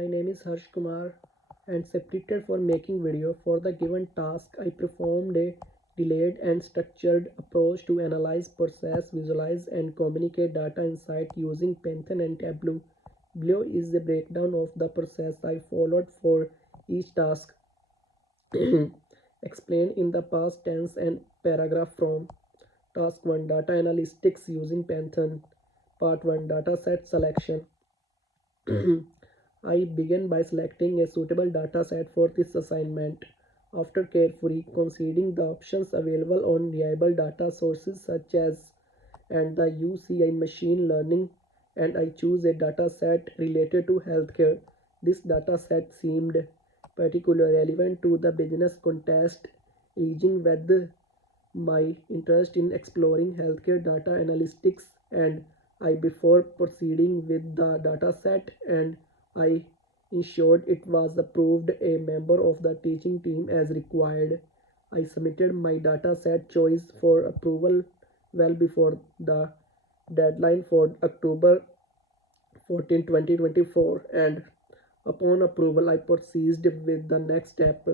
My name is Harsh Kumar and separated for making video. For the given task, I performed a delayed and structured approach to analyze, process, visualize, and communicate data insight using Python and Tableau. Below is the breakdown of the process I followed for each task, explained in the past tense and paragraph from Task 1 Data Analytics using Python. Part 1 Dataset Selection. I begin by selecting a suitable dataset for this assignment. After carefully considering the options available on reliable data sources such as and the UCI machine learning, and I choose a dataset related to healthcare. This dataset seemed particularly relevant to the business context, aligning with my interest in exploring healthcare data analytics, and I before proceeding with the dataset and I ensured it was approved a member of the teaching team as required. I submitted my dataset choice for approval well before the deadline for October 14, 2024, and upon approval I proceeded with the next step,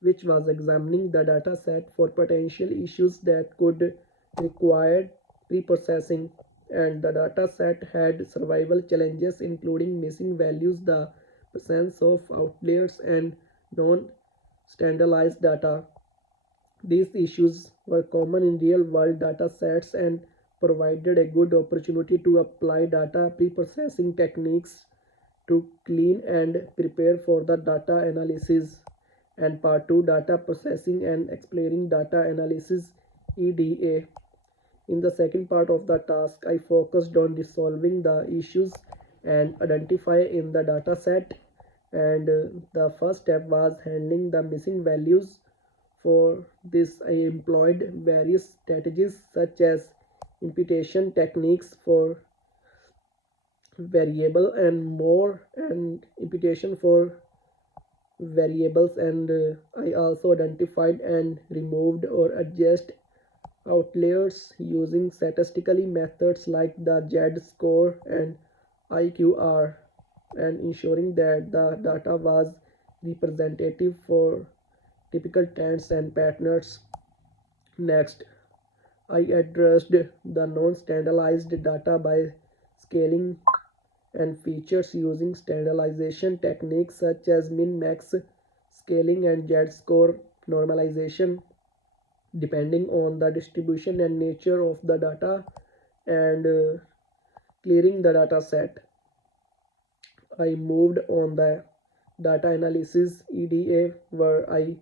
which was examining the dataset for potential issues that could require pre-processing, and the dataset had survival challenges including missing values, the presence of outliers, and non-standardized data. These issues were common in real-world datasets and provided a good opportunity to apply data pre-processing techniques to clean and prepare for the data analysis. And part 2 Data Processing and Explaining Data Analysis EDA. In the second part of the task, I focused on resolving the issues and identify in the dataset, and the first step was handling the missing values. For this, I employed various strategies such as imputation techniques for variable and more and imputation for variables, and I also identified and removed or adjust outliers using statistically methods like the Z-score and IQR, and ensuring that the data was representative for typical trends and patterns. Next, I addressed the non-standardized data by scaling and features using standardization techniques such as min-max scaling and Z-score normalization depending on the distribution and nature of the data, and clearing the data set. I moved on the data analysis EDA where I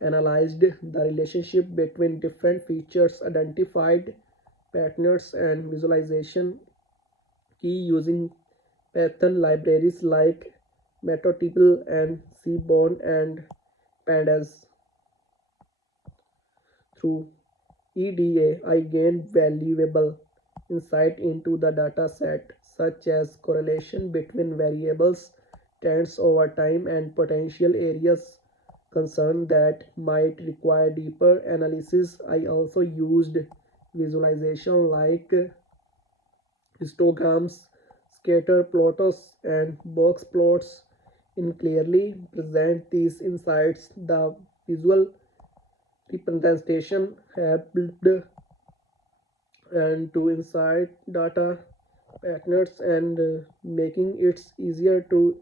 analyzed the relationship between different features, identified patterns and visualization key using Python libraries like Matplotlib and Seaborn and Pandas. Through EDA, I gained valuable insight into the data set, such as correlation between variables, trends over time, and potential areas concern that might require deeper analysis. I also used visualization like histograms, scatter plots, and box plots in clearly present these insights. The visual representation helped and to insight data patterns and making it easier to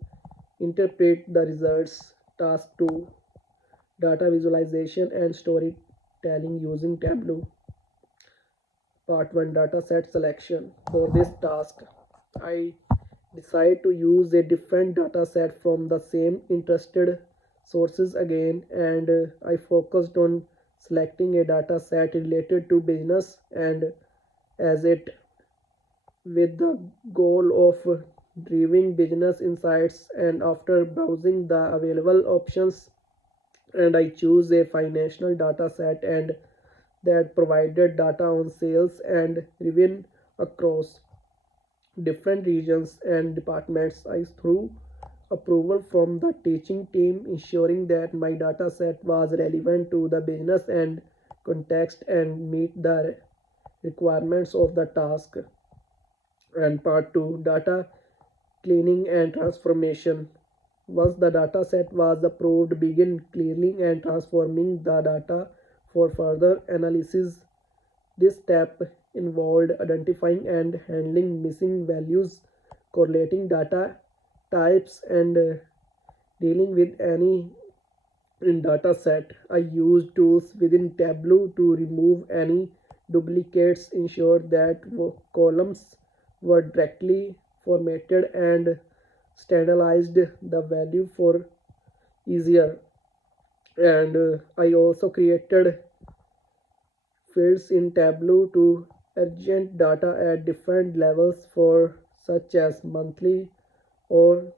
interpret the results. Task 2 Data visualization and storytelling using Tableau. Part 1 Dataset Selection. For this task, I decide to use a different dataset from the same interested sources again, and I focused on selecting a dataset related to business and as it with the goal of driving business insights, and after browsing the available options and I choose a financial data set and that provided data on sales and revenue across different regions and departments. I through approval from the teaching team, ensuring that my data set was relevant to the business and context and meet the requirements of the task. And part 2 Data cleaning and transformation. Once the data set was approved, begin cleaning and transforming the data for further analysis. This step involved identifying and handling missing values, correlating data types, and dealing with any in data set. I use tools within Tableau to remove any duplicates, ensure that columns were directly formatted, and standardized the value for easier. And I also created fields in Tableau to arrange data at different levels for such as monthly or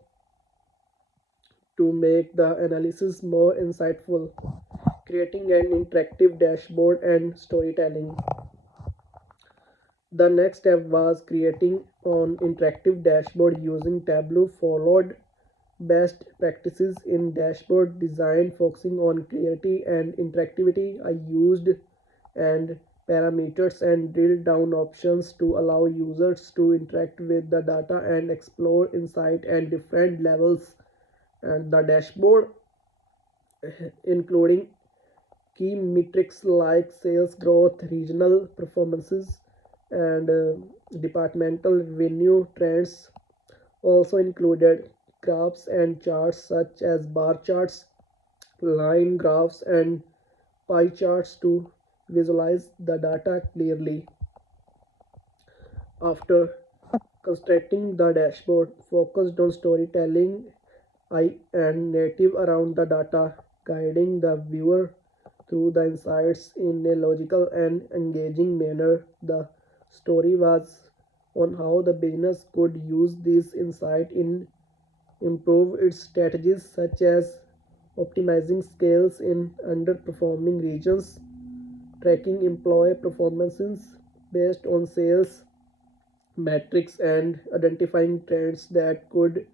to make the analysis more insightful, creating an interactive dashboard and storytelling. The next step was creating an interactive dashboard using Tableau, followed best practices in dashboard design, focusing on clarity and interactivity. I used and parameters and drill down options to allow users to interact with the data and explore insight and different levels. And the dashboard, including key metrics like sales growth, regional performances, and departmental revenue trends, also included graphs and charts such as bar charts, line graphs, and pie charts to visualize the data clearly. After constructing the dashboard, focused on storytelling and narrative around the data, guiding the viewer through the insights in a logical and engaging manner. The story was on how the business could use this insight in improve its strategies such as optimizing scales in underperforming regions, tracking employee performances based on sales metrics, and identifying trends that could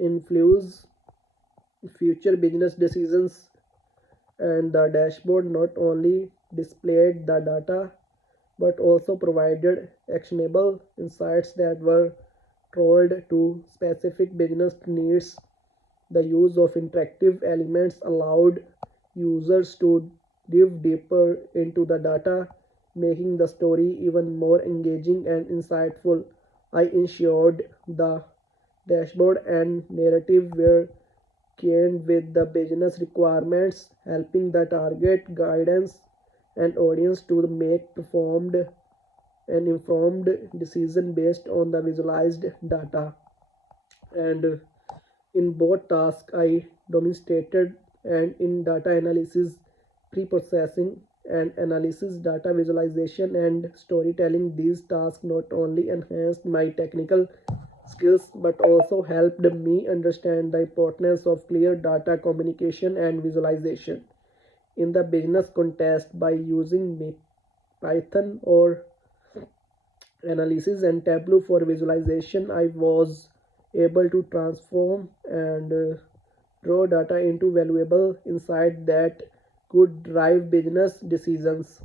influence future business decisions. And the dashboard not only displayed the data but also provided actionable insights that were tailored to specific business needs. The use of interactive elements allowed users to dive deeper into the data, making the story even more engaging and insightful. I ensured the dashboard and narrative were aligned with the business requirements, helping the target guidance and audience to make performed and informed decision based on the visualized data. And in both tasks, I demonstrated and in data analysis, pre-processing and analysis, data visualization, and storytelling. These tasks not only enhanced my technical skills but also helped me understand the importance of clear data communication and visualization in the business context. By using Python or analysis and Tableau for visualization, I was able to transform and draw data into valuable insight that could drive business decisions.